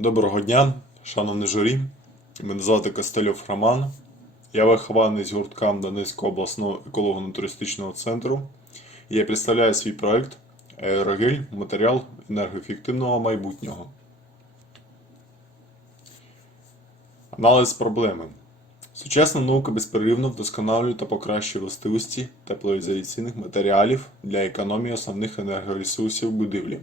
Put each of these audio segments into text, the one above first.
Доброго дня, шановне журі. Мене звати Костельов Роман. Я вихованець гуртка Донецького обласного еколого-туристичного центру. Я представляю свій проект Аерогель матеріал енергоефективного майбутнього. Аналіз проблеми. Сучасна наука безперервно вдосконалює та покращує властивості теплоізоляційних матеріалів для економії основних енергоресурсів будівлі.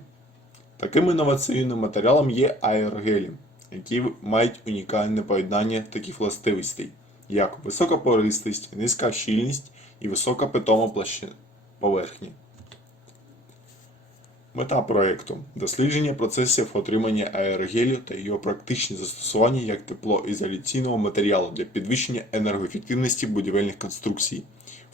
Таким інноваційним матеріалом є аерогелі, які мають унікальне поєднання таких властивостей, як висока пористість, низька щільність і висока питома площина поверхні. Мета проєкту дослідження процесів отримання аерогелю та його практичне застосування як теплоізоляційного матеріалу для підвищення енергоефективності будівельних конструкцій.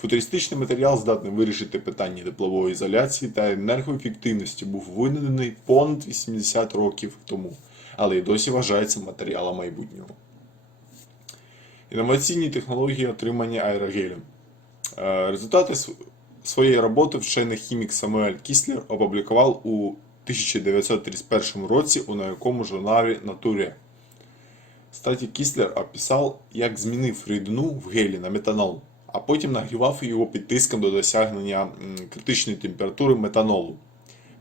Футуристичний матеріал здатний вирішити питання теплової ізоляції та енергоефективності був винайдений понад 80 років тому, але й досі вважається матеріалом майбутнього. Інноваційні технології отримання аерогелю. Е, Результати своєї роботи вчений хімік Самуель Кіслер опублікував у 1931 році у науковому журналі Nature. Кстати, Кіслер описав, як змінив рідину в гелі на метанол, а потім нагрівав його під тиском до досягнення критичної температури метанолу.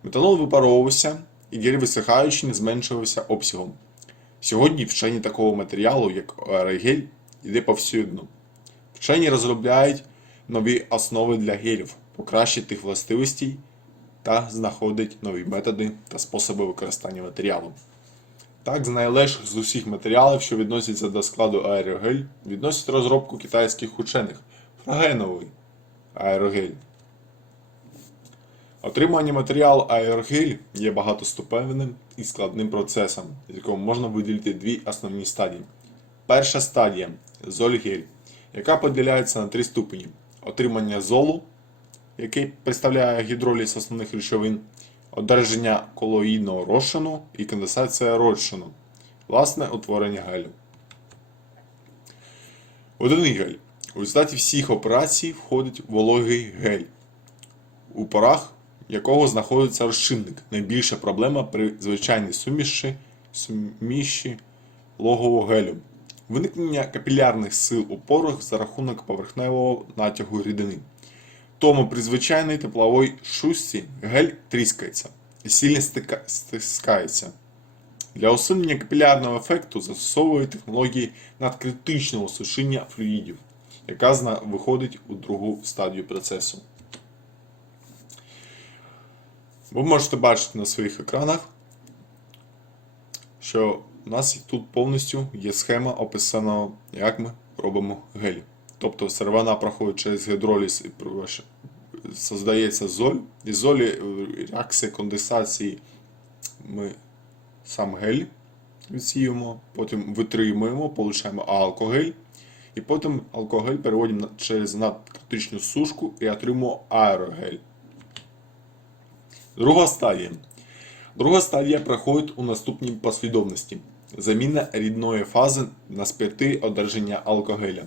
Метанол випаровувався, і гель висихаючи не зменшувався обсягом. Сьогодні вчені такого матеріалу, як аерогель, йде повсюдно. Вчені розробляють нові основи для гелів, покращити їх властивості та знаходять нові методи та способи використання матеріалу. Так, з найлегших з усіх матеріалів, що відносяться до складу аерогель, відносять розробку китайських учених фрагеновий аерогель. Отримання матеріалу аерогель є багатоступенним і складним процесом, з якого можна виділити дві основні стадії. Перша стадія зольгель, яка поділяється на три ступені: отримання золу, який представляє гідроліз основних речовин, одержання колоїдного розчину і конденсація розчину, власне утворення гелю. Водяний гель. У результаті всіх операцій входить вологий гель, у порах якого знаходиться розчинник. Найбільша проблема при звичайній суміші, суміші логового гелю. Виникнення капілярних сил у порах за рахунок поверхневого натягу рідини. Тому при звичайній тепловій шустці гель тріскається і сильно стискається. Для усунення капілярного ефекту застосовують технології надкритичного сушіння флюїдів, яка виходить у другу стадію процесу. Ви можете бачити на своїх екранах, що у нас тут повністю є схема описана, як ми робимо гель. Тобто сировина проходить через гідроліз і создається золь. І золі е, реакція конденсації ми сам гель відсіюємо, потім витримуємо, получаємо алкогель. І потім алкоголь переводимо через надкритичну сушку і отримуємо аерогель. Друга стадія. Друга стадія проходить у наступній послідовності: заміна рідної фази на спирти одержання алкогеля.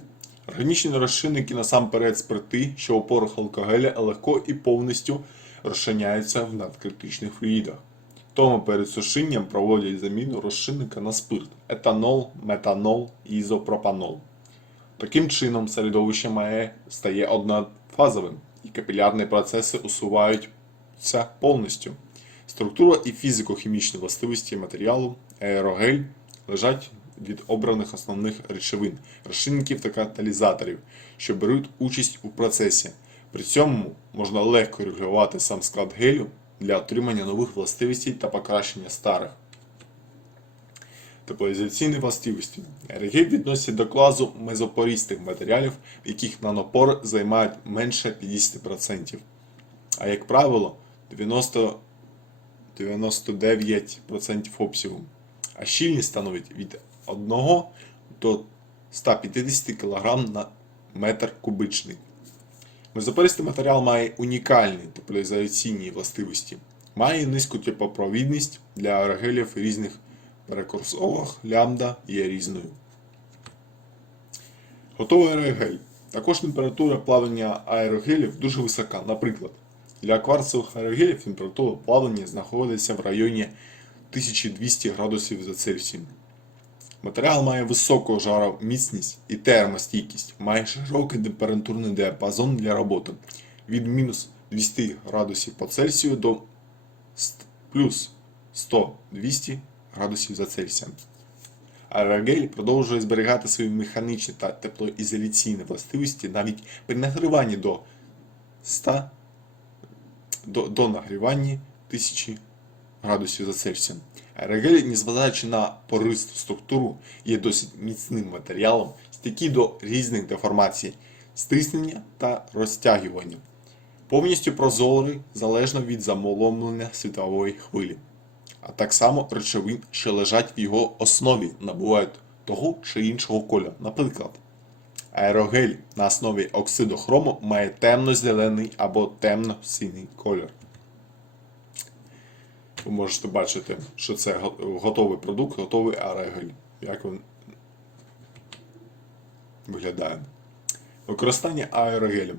Органічні розчинники насамперед спирти, що у порох алкогеля легко і повністю розчиняються в надкритичних флюїдах. Тому перед сушінням проводять заміну розчинника на спирт, етанол, метанол і ізопропанол. Таким чином, середовище має стає однофазовим, і капілярні процеси усуваються повністю. Структура і фізико-хімічні властивості матеріалу аерогель лежать від обраних основних речовин, розчинників та каталізаторів, що беруть участь у процесі. При цьому можна легко регулювати сам склад гелю для отримання нових властивостей та покращення старих. Теплоізоляційні властивості. Аерогель відноситься до класу мезопористих матеріалів, в яких нанопори займають менше 50%. А як правило, 90 99% обсягу. А щільність становить від 1 до 150 кг на метр кубичний. Мезопористий матеріал має унікальні теплоізоляційні властивості. Має низьку теплопровідність для аерогелів різних перекурсових, лямбда є різною. Готовий аерогель. Також температура плавання аерогелів дуже висока. Наприклад, для кварцевих аерогелів температура плавлення знаходиться в районі 1200 градусів за Цельсієм. Матеріал має високу жароміцність і термостійкість, має широкий температурний діапазон для роботи від мінус 200 градусів по Цельсію до плюс 100-200 градусів за Цельсієм. Аерогель продовжує зберігати свої механічні та теплоізоляційні властивості навіть при нагріванні до 100 до, до нагрівання 1000 градусів за Цельсієм. Аерогель, незважаючи на пористу структуру, є досить міцним матеріалом, стійкий до різних деформацій, стиснення та розтягування. Повністю прозорий залежно від замоломлення світової хвилі. А так само речовин, що лежать в його основі, набувають того чи іншого кольору. Наприклад, аерогель на основі оксиду хрому має темно-зелений або темно-синій колір. Ви можете бачити, що це готовий продукт, готовий аерогель. Як він виглядає. Використання аерогелю.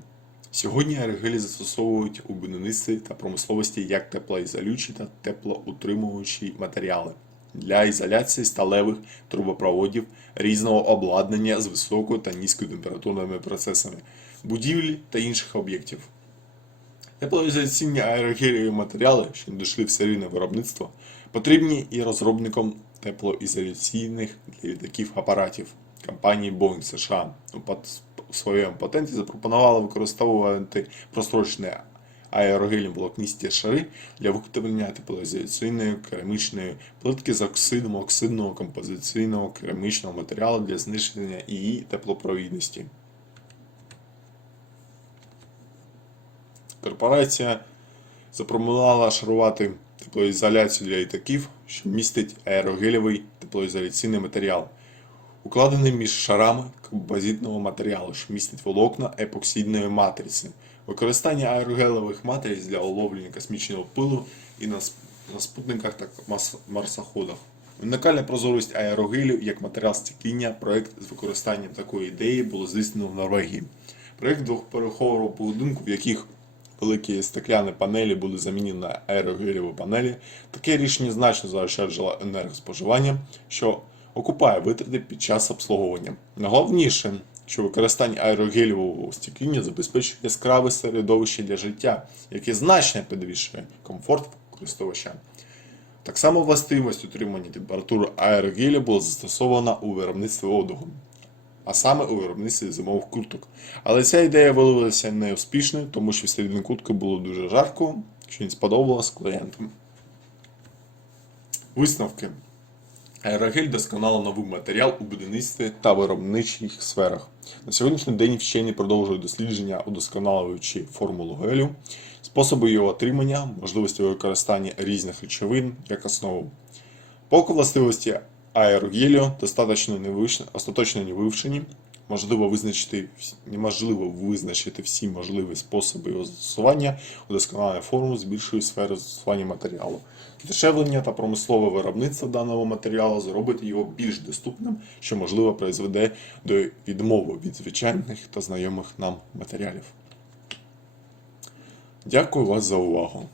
Сьогодні аерогелі застосовують у будівництві та промисловості як теплоізолюючі та теплоутримуючі матеріали для ізоляції сталевих трубопроводів різного обладнання з високою та низькотемпературними процесами, будівлі та інших об'єктів. Теплоізоляційні аерогелеві матеріали, що не дійшли в серійне виробництво, потрібні і розробникам теплоізоляційних для літаків апаратів компанії Boeing США. У у своєму патенті запропонували використовувати прострочені аерогельні волокнисті шари для виготовлення теплоізоляційної керамічної плитки з оксидом оксидного композиційного керамічного матеріалу для знищення її теплопровідності. Корпорація запропонувала шарувати теплоізоляцію для літаків, що містить аерогелевий теплоізоляційний матеріал, укладений між шарами композитного матеріалу, що містить волокна епоксидної матриці. Використання аерогелевих матриць для уловлення космічного пилу і на, спутниках та марсоходах. Унікальна прозорість аерогелів як матеріал стекління. Проект з використанням такої ідеї було здійснено в Норвегії. Проект двохповерхового будинку, в яких великі стекляні панелі були замінені на аерогелеві панелі. Таке рішення значно заощаджувало енергоспоживання, що окупає витрати під час обслуговування. Найголовніше, що використання аерогелевого стекління забезпечує яскраве середовище для життя, яке значно підвищує комфорт користувача. Так само властивість утримання температури аерогелю була застосована у виробництві одягу, а саме у виробництві зимових курток. Але ця ідея виявилася неуспішною, тому що всередині куртки було дуже жарко, що не сподобалось клієнтам. Висновки. Аерогель досконало новий матеріал у будівництві та виробничих сферах. На сьогоднішній день вчені продовжують дослідження, удосконалюючи формулу гелю, способи його отримання, можливості використання різних речовин як основу. Поки властивості аерогелю достатньо не вивчені, остаточно не вивчені, можливо визначити, неможливо визначити всі можливі способи його застосування, удосконалення форму збільшує сферу застосування матеріалу. Здешевлення та промислове виробництво даного матеріалу зробить його більш доступним, що можливо призведе до відмови від звичайних та знайомих нам матеріалів. Дякую вас за увагу.